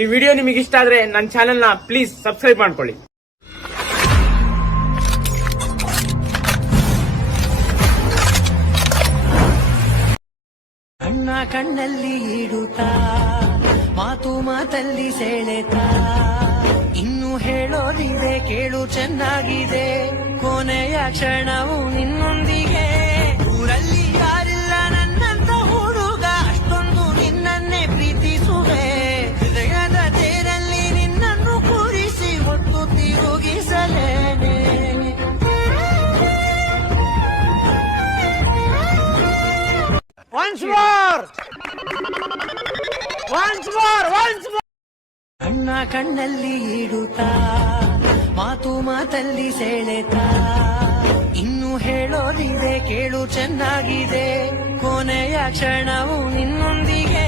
ಈ ವಿಡಿಯೋ ನಿಮಗೆ ಇಷ್ಟ ಆದ್ರೆ ನನ್ನ ಚಾನೆಲ್ ನ ಪ್ಲೀಸ್ ಸಬ್ಸ್ಕ್ರೈಬ್ ಮಾಡ್ಕೊಳ್ಳಿ. ಅಣ್ಣ ಕಣ್ಣಲ್ಲಿ ಇಡುತ್ತಾ ಮಾತು ಮಾತಲ್ಲಿ ಸೆಳೆತಾ ಇನ್ನು ಹೇಳೋದಿದೆ ಕೇಳು ಚೆನ್ನಾಗಿದೆ ಕೊನೆಯ ಕ್ಷಣವು ನಿನ್ನೊಂದಿಗೆ ಊರಲ್ಲಿ ಯಾರಿಲ್ಲ ನನ್ನಂತ ಹುಡುಗ ಅಷ್ಟೊಂದು ನಿನ್ನನ್ನೇ ಪ್ರೀತಿಸುವೆ ಹೃದಯದ ತೇರಲ್ಲಿ ನಿನ್ನನ್ನು ಕೂರಿಸಿ ಹೊತ್ತು ತಿರುಗಿಸಲೇನೆ Once more! ಅಣ್ಣ ಕಣ್ಣಲ್ಲಿ ಇಡುತ್ತಾ ಮಾತು ಮಾತಲ್ಲಿ ಸೆಳೆತಾ ಇನ್ನು ಹೇಳೋದಿದೆ ಕೇಳು ಚೆನ್ನಾಗಿದೆ ಕೊನೆಯ ಕ್ಷಣವು ನಿನ್ನೊಂದಿಗೆ